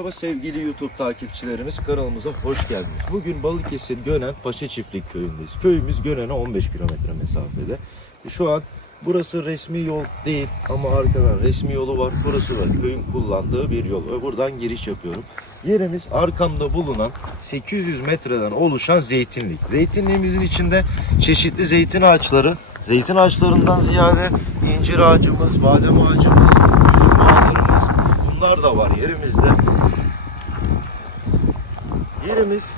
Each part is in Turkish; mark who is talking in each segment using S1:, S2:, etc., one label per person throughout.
S1: Merhaba sevgili YouTube takipçilerimiz kanalımıza hoş geldiniz. Bugün Balıkesir Gönen Paşa Çiftlik köyündeyiz. Köyümüz Gönen'e 15 kilometre mesafede. Şu an burası resmi yol değil ama arkadan resmi yolu var. Burası var köyün kullandığı bir yol ve buradan giriş yapıyorum. Yerimiz arkamda bulunan 800 metreden oluşan zeytinlik. Zeytinliğimizin içinde çeşitli zeytin ağaçları, zeytin ağaçlarından ziyade incir ağacımız, badem ağacımız, bunlar da var yerimizde. Yerimiz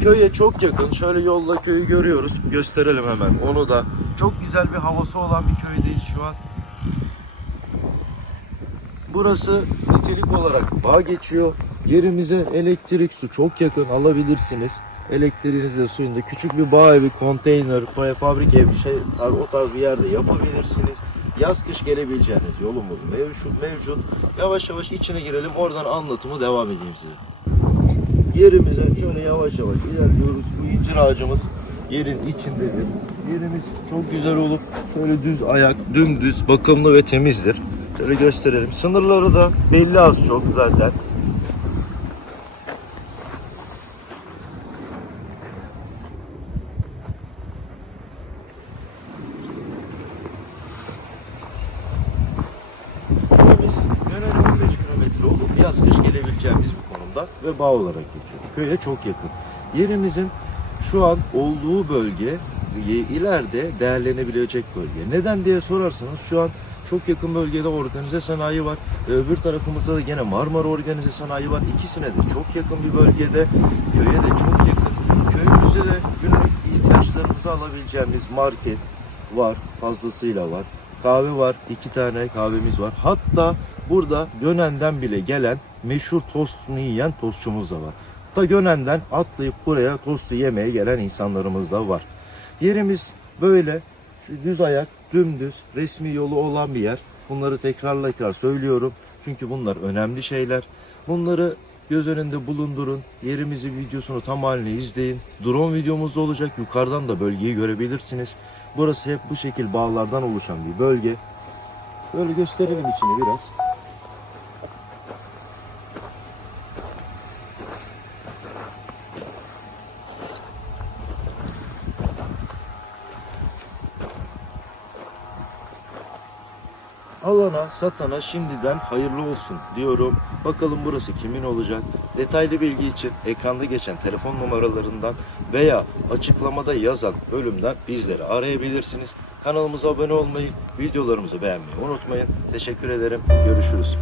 S1: köye çok yakın. Şöyle yolla köyü görüyoruz. Gösterelim hemen onu da. Çok güzel bir havası olan bir köydeyiz şu an. Burası nitelik olarak bağ geçiyor. Yerimize elektrik su çok yakın alabilirsiniz. Elektriğinizle suyunda küçük bir bağ evi, konteyner, prefabrik ev şey o tarz bir yerde yapabilirsiniz. Yaz kış gelebileceğiniz yolumuz mevcut. mevcut. Yavaş yavaş içine girelim. Oradan anlatımı devam edeyim size. Yerimize şöyle yavaş yavaş ilerliyoruz. Bu incir ağacımız yerin içindedir. Yerimiz çok güzel olup şöyle düz ayak, dümdüz, bakımlı ve temizdir. Şöyle gösterelim. Sınırları da belli az çok zaten. Köyümüz Gönen'e 15 kilometre olup yaz kış gelebileceğimiz bir konumda ve bağ olarak geçiyor. Köye çok yakın. Yerimizin şu an olduğu bölge ileride değerlenebilecek bölge. Neden diye sorarsanız şu an çok yakın bölgede organize sanayi var. Öbür tarafımızda da yine Marmara Organize Sanayi var. İkisine de çok yakın bir bölgede. Köye de çok yakın. Köyümüzde de günlük ihtiyaçlarımızı alabileceğimiz market var. Fazlasıyla var. Kahve var. iki tane kahvemiz var. Hatta burada Gönen'den bile gelen meşhur tostunu yiyen tostçumuz da var. Da Gönen'den atlayıp buraya tostu yemeye gelen insanlarımız da var. Yerimiz böyle düz ayak, dümdüz, resmi yolu olan bir yer. Bunları tekrarla tekrar söylüyorum. Çünkü bunlar önemli şeyler. Bunları göz önünde bulundurun. Yerimizi videosunu tam haline izleyin. Drone videomuz da olacak. Yukarıdan da bölgeyi görebilirsiniz. Burası hep bu şekil bağlardan oluşan bir bölge. Böyle gösterelim içini biraz. Alana, satana şimdiden hayırlı olsun diyorum. Bakalım burası kimin olacak? Detaylı bilgi için ekranda geçen telefon numaralarından veya açıklamada yazan bölümden bizleri arayabilirsiniz. Kanalımıza abone olmayı, videolarımızı beğenmeyi unutmayın. Teşekkür ederim. Görüşürüz.